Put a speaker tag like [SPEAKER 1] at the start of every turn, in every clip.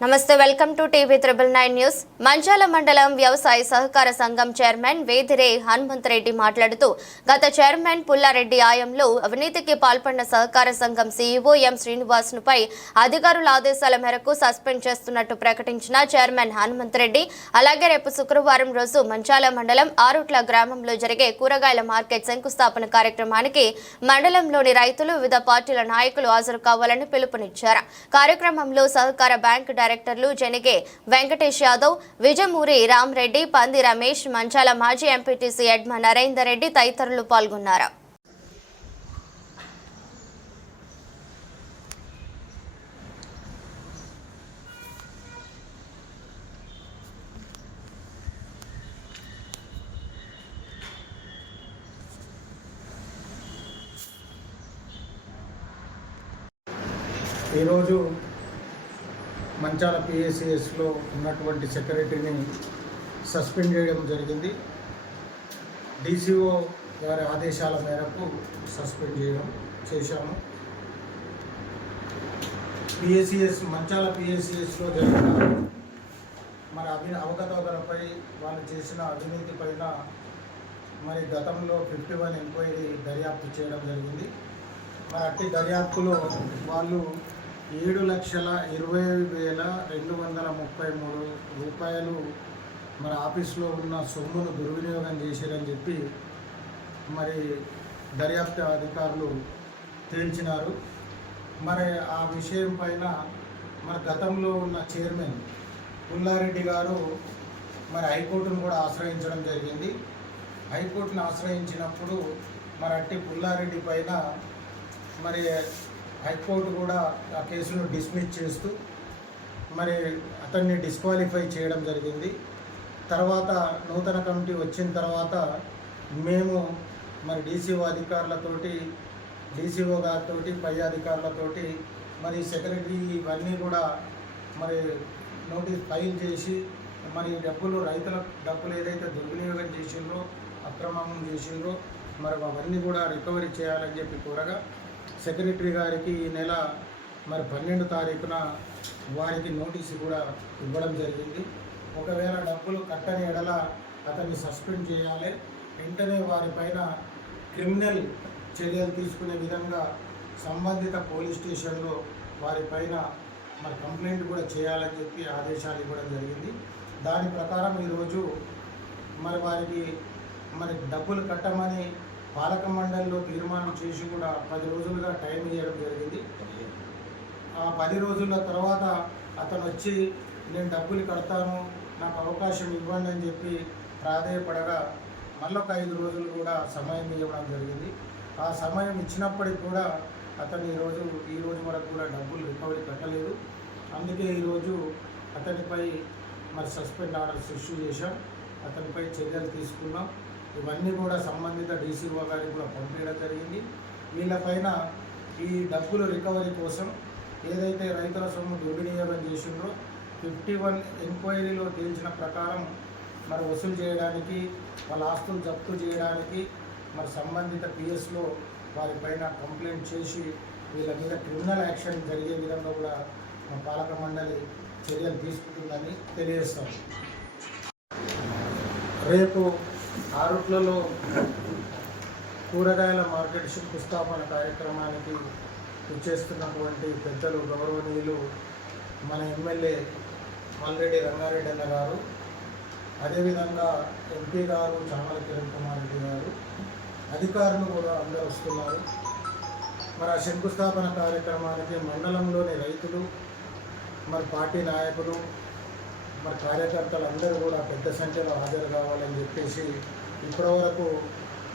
[SPEAKER 1] నమస్తే welcome to TV triple nine news. Manchala మండలం వ్యవసాయ సహకార సంఘం చైర్మన్ వేదిరే హనుమంత్ రెడ్డి మాట్లాడుతూ గత చైర్మన్ పుల్లారెడ్డి ఆయంలో అవినీతికి పాల్పడిన సహకార సంఘం సీఈఓ ఎం శ్రీనివాస్ పై అధికారుల ఆదేశాల మేరకు సస్పెండ్ చేస్తున్నట్టు ప్రకటించిన చైర్మన్ హనుమంత్ రెడ్డి అలాగే రేపు శుక్రవారం రోజు మంచాల మండలం ఆరుట్ల గ్రామంలో జరిగే కూరగాయల మార్కెట్ శంకుస్థాపన కార్యక్రమానికి మండలంలోని రైతులు వివిధ పార్టీల నాయకులు హాజరు కావాలని పిలుపునిచ్చారు. కార్యక్రమంలో సహకార బ్యాంకు డైరెక్టర్లు జనిగే వెంకటేష్ యాదవ్ విజమూరి రామ్రెడ్డి పంది రమేష్ మంచాల మాజీ ఎంపీటీసీ ఎడ్మ నరేందర్ రెడ్డి తదితరులు పాల్గొన్నారు.
[SPEAKER 2] ఈరోజు మంచాల పిఎస్సిఎస్లో ఉన్నటువంటి సెక్రటరీని సస్పెండ్ చేయడం జరిగింది. డీసీఓ గారి ఆదేశాల మేరకు సస్పెండ్ చేయడం చేశాము. పిఎస్సిఎస్ మంచాల పిఎస్సిఎస్లో జరిగిన మరి అవి అవకతవకలపై వాళ్ళు చేసిన అవినీతి పైన మరి గతంలో ఫిఫ్టీ వన్ ఎంక్వైరీ దర్యాప్తు చేయడం జరిగింది. మరి అట్టి దర్యాప్తులో వాళ్ళు ఏడు లక్షల ఇరవై వేల రెండు వందల ముప్పై మూడు రూపాయలు మరి ఆఫీస్లో ఉన్న సొమ్మును దుర్వినియోగం చేశారని చెప్పి మరి దర్యాప్తు అధికారులు తేల్చినారు. మరి ఆ విషయం పైన మరి గతంలో ఉన్న చైర్మన్ పుల్లారెడ్డి గారు మరి హైకోర్టును కూడా ఆశ్రయించడం జరిగింది. హైకోర్టును ఆశ్రయించినప్పుడు మరి అట్టి పుల్లారెడ్డి పైన మరి హైకోర్టు కూడా ఆ కేసును డిస్మిస్ చేస్తూ మరి అతన్ని డిస్క్వాలిఫై చేయడం జరిగింది. తర్వాత నూతన కమిటీ వచ్చిన తర్వాత మేము మరి డీసీఓ అధికారులతోటి డీసీఓ గారితో పై అధికారులతోటి మరి సెక్రటరీ ఇవన్నీ కూడా మరి నోటీస్ ఫైల్ చేసి మరి డబ్బులు రైతుల డబ్బులు ఏదైతే దుర్వినియోగం చేసిండ్రో అక్రమం చేసిండ్రో మరి అవన్నీ కూడా రికవరీ చేయాలని చెప్పి కోరగా సెక్రటరీ గారికి ఈ నెల మరి పన్నెండు తారీఖున వారికి నోటీసు కూడా ఇవ్వడం జరిగింది. ఒకవేళ డబ్బులు కట్టని ఎడల అతన్ని సస్పెండ్ చేయాలి. వెంటనే వారిపైన క్రిమినల్ చర్యలు తీసుకునే విధంగా సంబంధిత పోలీస్ స్టేషన్లో వారిపైన మరి కంప్లైంట్ కూడా చేయాలని చెప్పి ఆదేశాలు ఇవ్వడం జరిగింది. దాని ప్రకారం ఈరోజు మరి వారికి మరి డబ్బులు కట్టమని పాలక మండలిలో తీర్మానం చేసి కూడా పది రోజులుగా టైం ఇవ్వడం జరిగింది. ఆ పది రోజుల తర్వాత అతను వచ్చి నేను డబ్బులు కడతాను నాకు అవకాశం ఇవ్వండి అని చెప్పి ప్రాధేయపడగా మళ్ళొక ఐదు రోజులు కూడా సమయం ఇవ్వడం జరిగింది. ఆ సమయం ఇచ్చినప్పటికి కూడా అతను ఈరోజు ఈ రోజు వరకు కూడా డబ్బులు రికవరీ కట్టలేదు. అందుకే ఈరోజు అతనిపై మరి సస్పెండ్ ఆర్డర్స్ ఇష్యూ చేశాం. అతనిపై చర్యలు తీసుకున్నాం. ఇవన్నీ కూడా సంబంధిత డీసీఓ గారికి కూడా పంపించడం జరిగింది. వీళ్ళపైన ఈ డబ్బులు రికవరీ కోసం ఏదైతే రైతుల సొమ్ము దుర్వినియోగం చేసిండ్రో ఫిఫ్టీ వన్ ఎంక్వైరీలో తేల్చిన ప్రకారం మరి వసూలు చేయడానికి వాళ్ళ ఆస్తులు జప్తు చేయడానికి మరి సంబంధిత పిఎస్లో వారిపైన కంప్లైంట్ చేసి వీళ్ళ మీద క్రిమినల్ యాక్షన్ జరిగే విధంగా కూడా మా పాలక మండలి చర్యలు తీసుకుంటుందని తెలియజేస్తాం. రేపు ఆరుట్లలో కూరగాయల మార్కెట్ శంకుస్థాపన కార్యక్రమానికి వచ్చేస్తున్నటువంటి పెద్దలు గౌరవనీయులు మన ఎమ్మెల్యే మల్రెడ్డి రంగారెడ్డి అన్న గారు అదేవిధంగా ఎంపీ గారు చామల కిరణ్ కుమార్ రెడ్డి గారు అధికారులు కూడా అందరూ వస్తున్నారు. మరి ఆ శంకుస్థాపన కార్యక్రమానికి మండలంలోని రైతులు మరి పార్టీ నాయకులు మరి కార్యకర్తలు అందరూ కూడా పెద్ద సంఖ్యలో హాజరు కావాలని చెప్పేసి ఇప్పటివరకు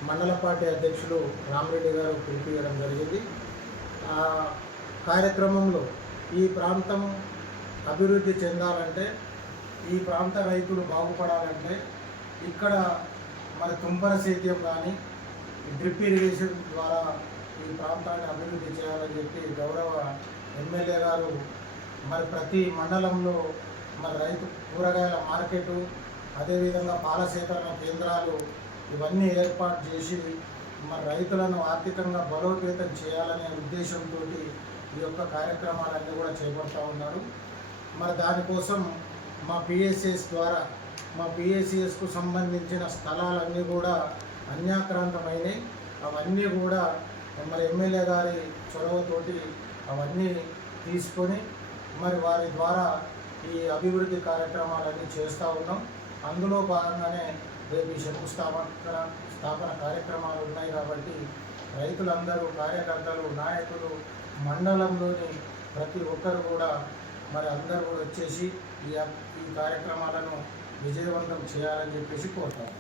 [SPEAKER 2] మండల పార్టీ అధ్యక్షులు రామరెడ్డి గారు పిలిపియడం జరిగింది. ఆ కార్యక్రమంలో ఈ ప్రాంతం అభివృద్ధి చెందాలంటే ఈ ప్రాంత రైతులు బాగుపడాలంటే ఇక్కడ మరి తుంపర సేద్యం కానీ డ్రిప్ ఇరిగేషన్ ద్వారా ఈ ప్రాంతాన్ని అభివృద్ధి చేయాలని చెప్పి గౌరవ ఎమ్మెల్యే గారు మరి ప్రతి మండలంలో మరి రైతు కూరగాయల మార్కెటు అదేవిధంగా పాల సేకరణ కేంద్రాలు ఇవన్నీ ఏర్పాటు చేసి మరి రైతులను ఆర్థికంగా బలోపేతం చేయాలనే ఉద్దేశంతో ఈ యొక్క కార్యక్రమాలన్నీ కూడా చేపడతా ఉన్నారు. మరి దానికోసం మా పిఎస్సిఎస్ ద్వారా మా పిఎస్సిఎస్కు సంబంధించిన స్థలాలన్నీ కూడా అన్యాక్రాంతమైనవి అవన్నీ కూడా మరి ఎమ్మెల్యే గారి చొరవతోటి అవన్నీ తీసుకొని మరి వారి ద్వారా ఈ అభివృద్ధి కార్యక్రమాలన్నీ చేస్తూ ఉన్నాం. అందులో భాగంగానే రేపు ఈ శంకుస్థాపన స్థాపన కార్యక్రమాలు ఉన్నాయి కాబట్టి రైతులందరూ కార్యకర్తలు నాయకులు మండలంలోని ప్రతి ఒక్కరు కూడా మరి అందరూ కూడా వచ్చేసి ఈ ఈ కార్యక్రమాలను విజయవంతం చేయాలని చెప్పేసి కోరుతాను